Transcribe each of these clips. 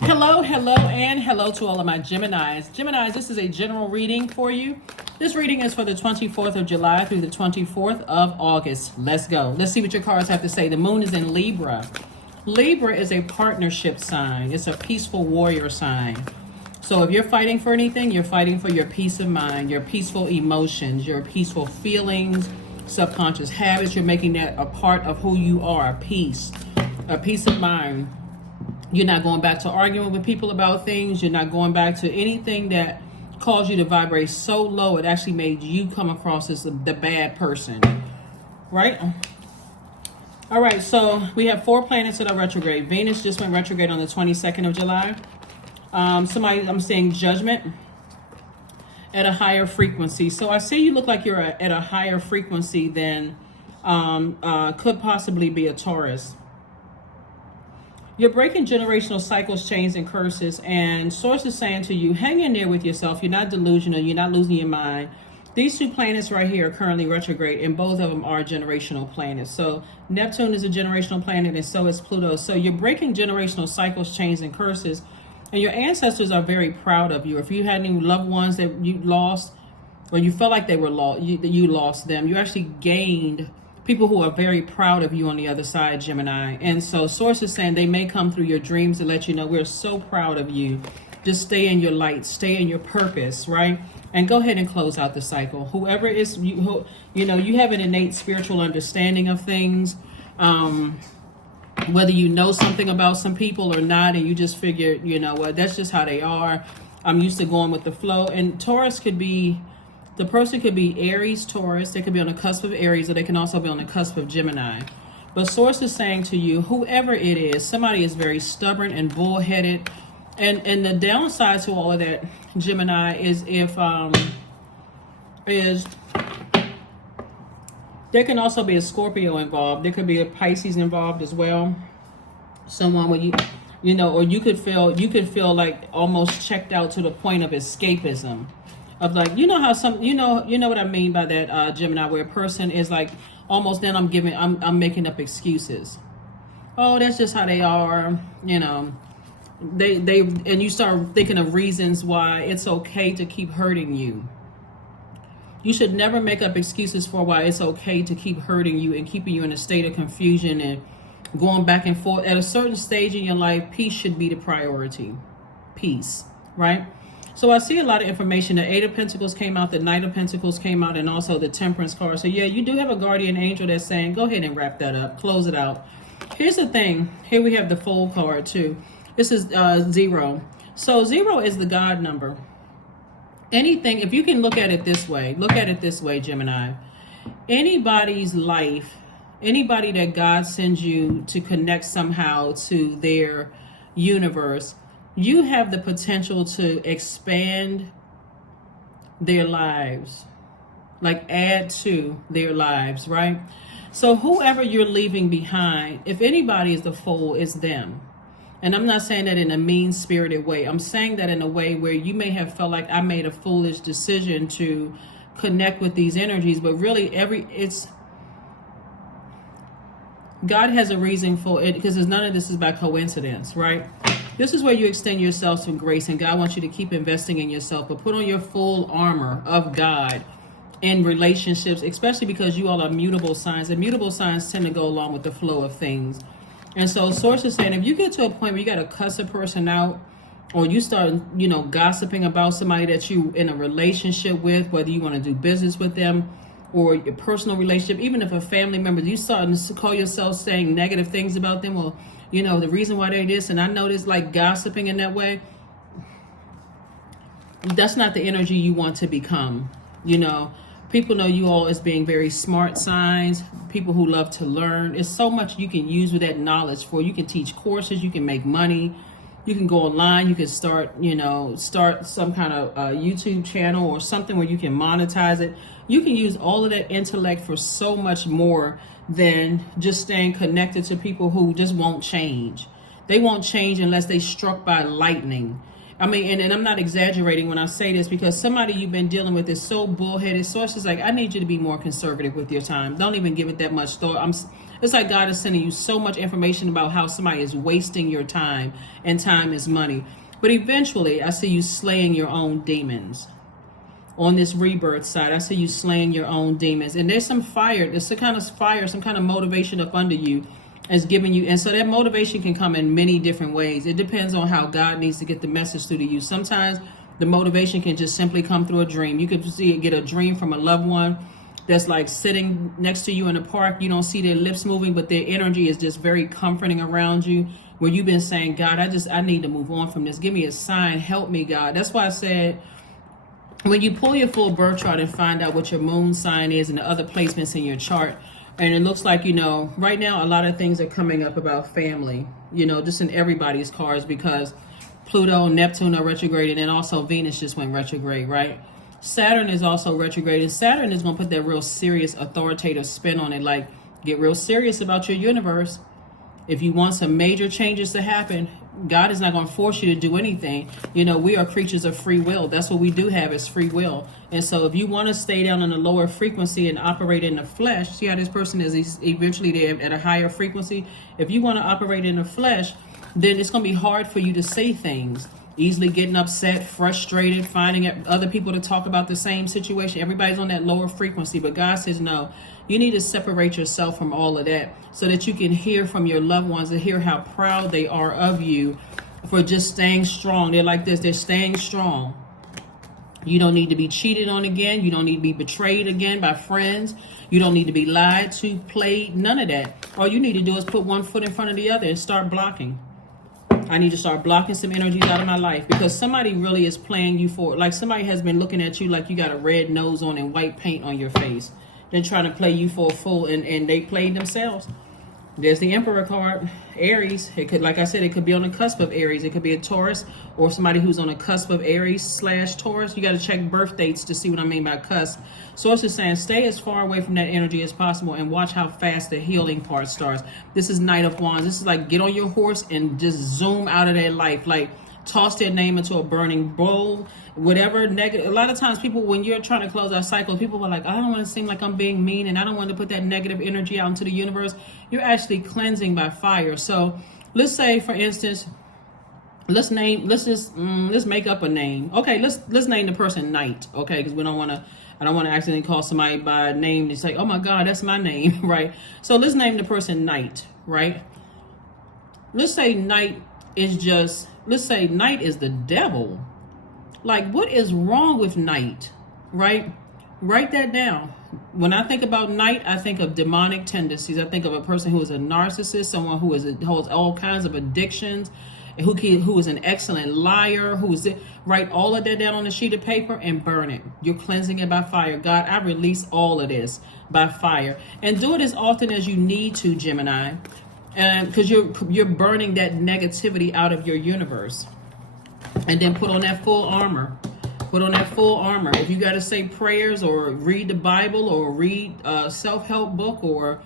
Hello, hello, and hello to all of my Geminis. Geminis, this is a general reading for you. This reading is for the 24th of July through the 24th of August. Let's go. Let's see what your cards have to say. The moon is in Libra. Libra is a partnership sign. It's a peaceful warrior sign. So if you're fighting for anything, you're fighting for your peace of mind, your peaceful emotions, your peaceful feelings, subconscious habits. You're making that a part of who you are, a peace of mind. You're not going back to arguing with people about things. You're not going back to anything that caused you to vibrate so low it actually made you come across as the bad person, right? All right, so we have 4 planets that are retrograde. Venus just went retrograde on the 22nd of July. I'm saying judgment at a higher frequency. So I see you look like you're at a higher frequency than could possibly be a Taurus. You're breaking generational cycles, chains, and curses, and Source is saying to you, hang in there with yourself. You're not delusional. You're not losing your mind. These 2 planets right here are currently retrograde, and both of them are generational planets. So Neptune is a generational planet, and so is Pluto. So you're breaking generational cycles, chains, and curses, and your ancestors are very proud of you. If you had any loved ones that you lost, or you felt like they were lost, you lost them, you actually gained people who are very proud of you on the other side, Gemini. And so Source is saying they may come through your dreams to let you know we're so proud of you. Just stay in your light, stay in your purpose, right? And go ahead and close out the cycle. Whoever is, you have an innate spiritual understanding of things. Whether you know something about some people or not, and you just figure, that's just how they are. I'm used to going with the flow. And Taurus could be, the person could be Aries, Taurus. They could be on the cusp of Aries, or they can also be on the cusp of Gemini. But Source is saying to you, whoever it is, somebody is very stubborn and bullheaded. And the downside to all of that, Gemini, is there can also be a Scorpio involved. There could be a Pisces involved as well. Someone where or you could feel like almost checked out to the point of escapism. Of like, how some, what I mean by that, Gemini, where a person is like, almost then I'm making up excuses. Oh, that's just how they are, and you start thinking of reasons why it's okay to keep hurting you. You should never make up excuses for why it's okay to keep hurting you and keeping you in a state of confusion and going back and forth. At a certain stage in your life, peace should be the priority. Peace, right? So I see a lot of information. The 8 of Pentacles came out, the Knight of Pentacles came out, and also the Temperance card. So yeah, you do have a guardian angel that's saying, go ahead and wrap that up, close it out. Here's the thing. Here we have the Fool card too. This is 0. So 0 is the God number. Anything, if you can look at it this way, Gemini. Anybody's life, anybody that God sends you to connect somehow to their universe, you have the potential to expand their lives, like add to their lives, right? So whoever you're leaving behind, if anybody is the Fool, it's them. And I'm not saying that in a mean-spirited way. I'm saying that in a way where you may have felt like I made a foolish decision to connect with these energies, but really God has a reason for it, because none of this is by coincidence, right? This is where you extend yourself to grace, and God wants you to keep investing in yourself, but put on your full armor of God in relationships, especially because you all are mutable signs, and mutable signs tend to go along with the flow of things. And so Source is saying, if you get to a point where you got to cuss a person out, or you start, gossiping about somebody that you in a relationship with, whether you want to do business with them or your personal relationship, even if a family member, you start to call yourself saying negative things about them, or, the reason why they're this, and I know this, like gossiping in that way, that's not the energy you want to become. People know you all as being very smart signs, people who love to learn. There's so much you can use with that knowledge for. You can teach courses, you can make money, you can go online, you can start some kind of YouTube channel or something where you can monetize it. You can use all of that intellect for so much more than just staying connected to people who just won't change. They won't change unless they struck by lightning. I mean, and I'm not exaggerating when I say this, because somebody you've been dealing with is so bullheaded. Source is like, I need you to be more conservative with your time. Don't even give it that much thought. It's like God is sending you so much information about how somebody is wasting your time, and time is money. But eventually, I see you slaying your own demons. On this rebirth side, I see you slaying your own demons. And there's some fire, there's some kind of fire, some kind of motivation up under you is giving you. And so that motivation can come in many different ways. It depends on how God needs to get the message through to you. Sometimes the motivation can just simply come through a dream. You could get a dream from a loved one that's like sitting next to you in a park. You don't see their lips moving, but their energy is just very comforting around you, where you've been saying, God, I need to move on from this. Give me a sign. Help me, God. That's why I said, when you pull your full birth chart and find out what your moon sign is and the other placements in your chart, and it looks like, right now a lot of things are coming up about family, just in everybody's cards, because Pluto and Neptune are retrograde, and then also Venus just went retrograde, right? Saturn is also retrograde, and Saturn is going to put that real serious authoritative spin on it, like, get real serious about your universe. If you want some major changes to happen, God is not going to force you to do anything. We are creatures of free will. That's what we do have, is free will. And so if you want to stay down on a lower frequency and operate in the flesh, see how this person is eventually there at a higher frequency. If you want to operate in the flesh, then it's going to be hard for you to say things. Easily getting upset, frustrated, finding other people to talk about the same situation. Everybody's on that lower frequency, but God says, no, you need to separate yourself from all of that so that you can hear from your loved ones and hear how proud they are of you for just staying strong. They're like this, they're staying strong. You don't need to be cheated on again. You don't need to be betrayed again by friends. You don't need to be lied to, played, none of that. All you need to do is put one foot in front of the other and start blocking. I need to start blocking some energies out of my life, because somebody really is playing you for, like somebody has been looking at you like you got a red nose on and white paint on your face. They're trying to play you for a fool, and they played themselves. There's the Emperor card, Aries. It could, like I said, it could be on the cusp of Aries. It could be a Taurus, or somebody who's on the cusp of Aries/Taurus. You got to check birth dates to see what I mean by cusp. Source is saying stay as far away from that energy as possible and watch how fast the healing part starts. This is Knight of Wands. This is like get on your horse and just zoom out of their life. Like toss their name into a burning bowl. Whatever negative. A lot of times people, when you're trying to close out cycles, people are like, I don't want to seem like I'm being mean, and I don't want to put that negative energy out into the universe. You're actually cleansing by fire. So let's say, for instance, let's make up a name. Okay, let's name the person Knight. Okay, because I don't want to accidentally call somebody by a name and say, oh my God, that's my name, right? So let's name the person Knight, right? Let's say Knight is the devil. Like, what is wrong with Knight, right? Write that down. When I think about Knight, I think of demonic tendencies. I think of a person who is a narcissist, someone who holds all kinds of addictions, who is an excellent liar, write all of that down on a sheet of paper and burn it. You're cleansing it by fire. God, I release all of this by fire. And do it as often as you need to, Gemini, because you're burning that negativity out of your universe. And then put on that full armor. Put on that full armor. If you got to say prayers or read the Bible or read a self-help book or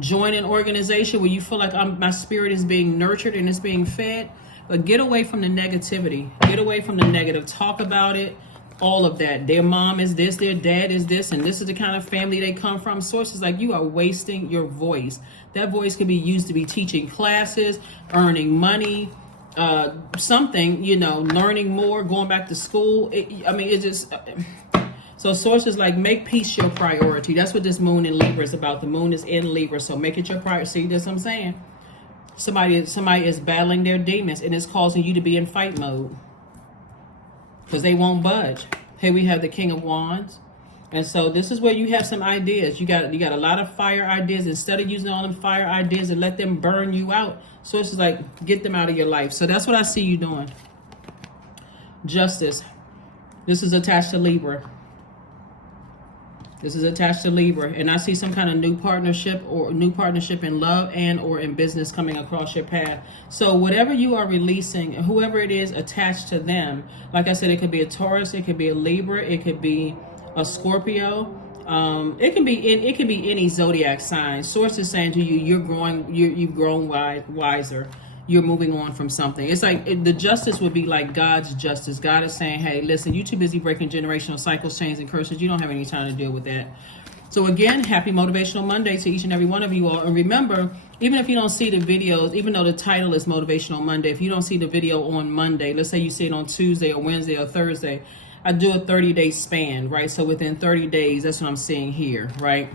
join an organization where you feel like my spirit is being nurtured and it's being fed, but get away from the negativity. Get away from the negative. Talk about it. All of that. Their mom is this, their dad is this, and this is the kind of family they come from. Sources like you are wasting your voice. That voice could be used to be teaching classes, earning money, something, learning more, going back to school. So sources like make peace your priority. That's what this moon in Libra is about. The moon is in Libra, so make it your priority. See, that's what I'm saying. Somebody is battling their demons, and it's causing you to be in fight mode because they won't budge. Here we have the King of Wands. And so this is where you have some ideas. You got a lot of fire ideas. Instead of using all them fire ideas and let them burn you out, so it's like get them out of your life. So that's what I see you doing. Justice. This is attached to Libra. This is attached to Libra, and I see some kind of new partnership in love and or in business coming across your path. So whatever you are releasing, whoever it is attached to them, like I said, it could be a Taurus, it could be a Libra, it could be a Scorpio. It can be any zodiac sign. Source is saying to you, you've grown wiser. You're moving on from something. It's like the justice would be like God's justice. God is saying, hey, listen, you're too busy breaking generational cycles, chains, and curses. You don't have any time to deal with that. So again, happy Motivational Monday to each and every one of you all. And remember, even if you don't see the videos, even though the title is Motivational Monday, if you don't see the video on Monday, let's say you see it on Tuesday or Wednesday or Thursday, I do a 30-day span, right? So within 30 days, that's what I'm seeing here, right?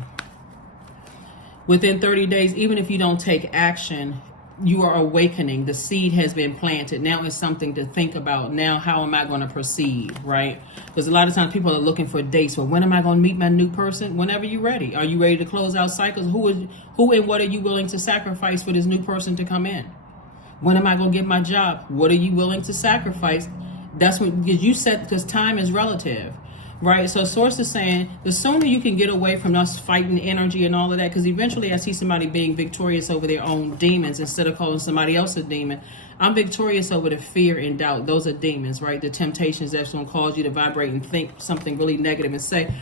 Within 30 days, even if you don't take action, you are awakening. The seed has been planted. Now it's something to think about. Now, how am I going to proceed, right? Because a lot of times people are looking for dates. Well, when am I going to meet my new person? Whenever you're ready. Are you ready to close out cycles? Who and what are you willing to sacrifice for this new person to come in? When am I going to get my job? What are you willing to sacrifice? That's what, because you said, because time is relative. Right, so Source is saying the sooner you can get away from us fighting energy and all of that, because eventually I see somebody being victorious over their own demons instead of calling somebody else a demon. I'm victorious over the fear and doubt. Those are demons, right? The temptations that's going to cause you to vibrate and think something really negative and say,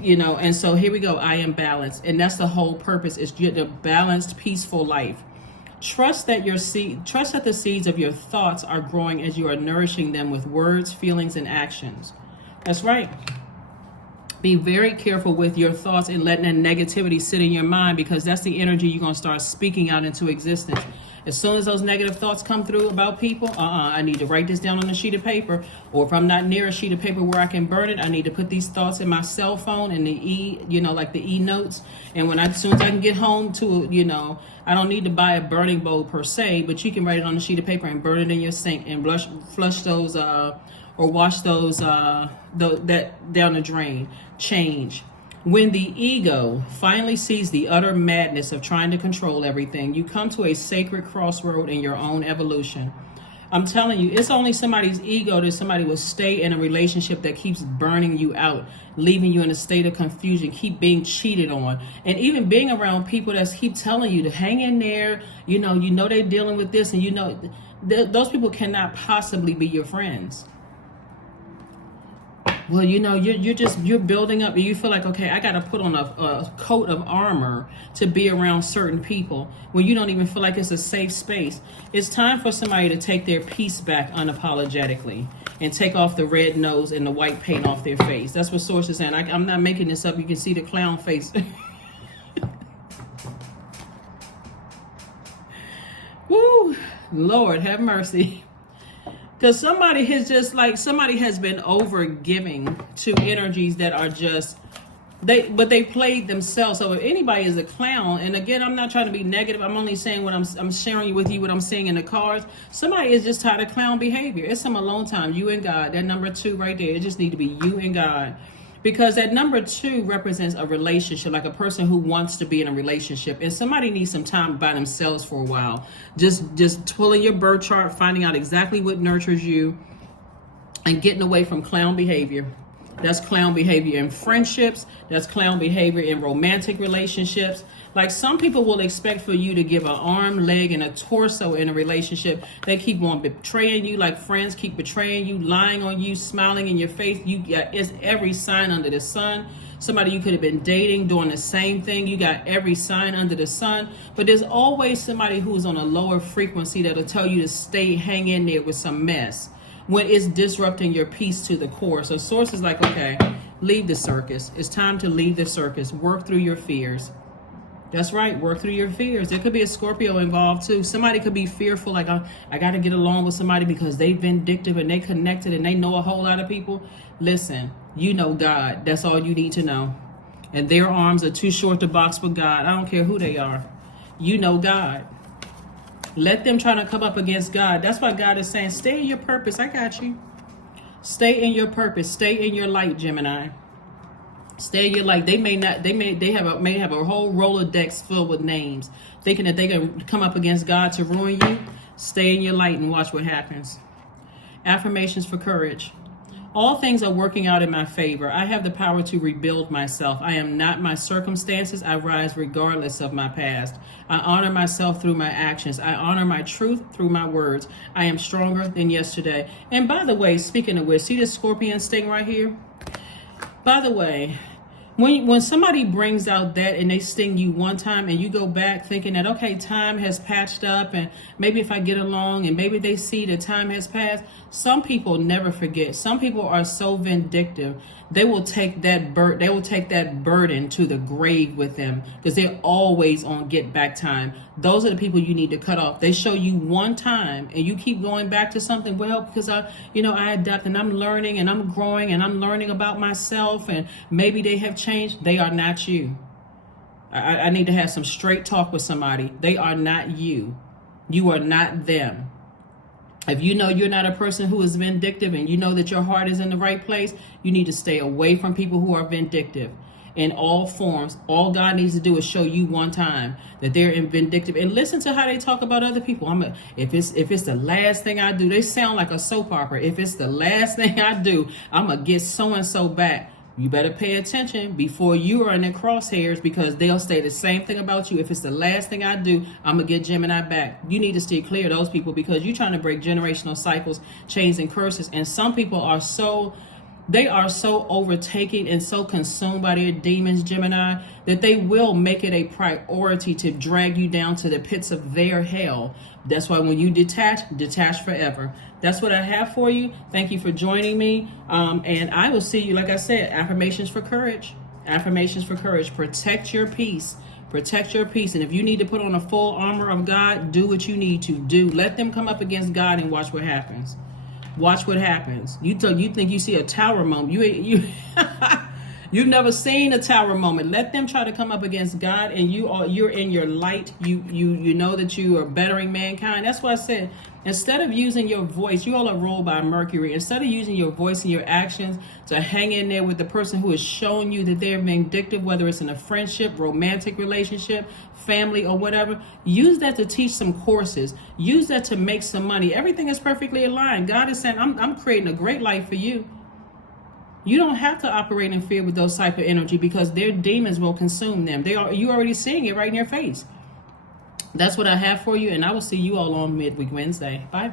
you know. And so here we go. I am balanced, and that's the whole purpose: is the balanced, peaceful life. Trust that the seeds of your thoughts are growing as you are nourishing them with words, feelings, and actions. That's right. Be very careful with your thoughts and letting that negativity sit in your mind, because that's the energy you're going to start speaking out into existence. As soon as those negative thoughts come through about people, I need to write this down on a sheet of paper. Or if I'm not near a sheet of paper where I can burn it, I need to put these thoughts in my cell phone and like the e-notes. And as soon as I can get home to, I don't need to buy a burning bowl per se, but you can write it on a sheet of paper and burn it in your sink and flush those, or wash those that down the drain. Change. When the ego finally sees the utter madness of trying to control everything, you come to a sacred crossroad in your own evolution. I'm telling you, it's only somebody's ego that somebody will stay in a relationship that keeps burning you out, leaving you in a state of confusion, keep being cheated on, and even being around people that keep telling you to hang in there. You know they're dealing with this, and those people cannot possibly be your friends. Well, you're building up. You feel like, okay, I got to put on a coat of armor to be around certain people when you don't even feel like it's a safe space. It's time for somebody to take their peace back unapologetically and take off the red nose and the white paint off their face. That's what Source is saying. I'm not making this up. You can see the clown face. Woo, Lord have mercy. Because somebody has been over giving to energies that are just, they played themselves. So if anybody is a clown, and again, I'm not trying to be negative, I'm only saying what I'm sharing with you, what I'm seeing in the cards. Somebody is just tired of clown behavior. It's some alone time, you and God. That number 2 right there, it just need to be you and God. Because that number 2 represents a relationship, like a person who wants to be in a relationship. And somebody needs some time by themselves for a while. Just pulling your birth chart, finding out exactly what nurtures you, and getting away from clown behavior. That's clown behavior in friendships. That's clown behavior in romantic relationships. Like, some people will expect for you to give an arm, leg, and a torso in a relationship. They keep on betraying you, like friends keep betraying you, lying on you, smiling in your face. It's every sign under the sun. Somebody you could have been dating doing the same thing. You got every sign under the sun. But there's always somebody who's on a lower frequency that'll tell you to hang in there with some mess when it's disrupting your peace to the core. So Source is like, okay, leave the circus. It's time to leave the circus. Work through your fears. That's right. Work through your fears. There could be a Scorpio involved too. Somebody could be fearful, like, I got to get along with somebody because they vindictive and they connected and they know a whole lot of people. Listen, you know God. That's all you need to know. And their arms are too short to box with God. I don't care who they are. You know God. Let them try to come up against God. That's why God is saying, stay in your purpose. I got you. Stay in your purpose. Stay in your light, Gemini. Stay in your light. They may have a whole Rolodex filled with names, thinking that they can come up against God to ruin you. Stay in your light and watch what happens. Affirmations for courage. All things are working out in my favor. I have the power to rebuild myself. I am not my circumstances. I rise regardless of my past. I honor myself through my actions. I honor my truth through my words. I am stronger than yesterday. And by the way, speaking of which, see this scorpion sting right here? By the way, when somebody brings out that and they sting you one time and you go back thinking that, okay, time has patched up and maybe if I get along and maybe they see that time has passed. Some people never forget. Some people are so vindictive. They will take that burden to the grave with them because they're always on get back time. Those are the people you need to cut off. They show you one time and you keep going back to something. Well, because I adapt and I'm learning and I'm growing and I'm learning about myself and maybe they have changed. They are not you. I need to have some straight talk with somebody. They are not you. You are not them. If you know you're not a person who is vindictive and you know that your heart is in the right place, you need to stay away from people who are vindictive in all forms. All God needs to do is show you one time that they're vindictive and listen to how they talk about other people. If it's the last thing I do, they sound like a soap opera. If it's the last thing I do, I'm going to get so-and-so back. You better pay attention before you are in the crosshairs because they'll say the same thing about you. If it's the last thing I do, I'm going to get Gemini back. You need to stay clear of those people because you're trying to break generational cycles, chains, and curses. And some people are so overtaken and so consumed by their demons, Gemini, that they will make it a priority to drag you down to the pits of their hell. That's why when you detach forever. That's what I have for you. Thank you for joining me. And I will see you, like I said, affirmations for courage. Affirmations for courage. Protect your peace. Protect your peace. And if you need to put on a full armor of God, do what you need to do. Let them come up against God and watch what happens. Watch what happens. You think you see a tower moment. You've never seen a tower moment. Let them try to come up against God, and you're in your light. You know that you are bettering mankind. That's why I said, instead of using your voice, you all are ruled by Mercury. Instead of using your voice and your actions to hang in there with the person who is showing you that they're vindictive, whether it's in a friendship, romantic relationship, family, or whatever, use that to teach some courses. Use that to make some money. Everything is perfectly aligned. God is saying, I'm creating a great life for you. You don't have to operate in fear with those type of energy because their demons will consume them. You're already seeing it right in your face. That's what I have for you, and I will see you all on Midweek Wednesday. Bye.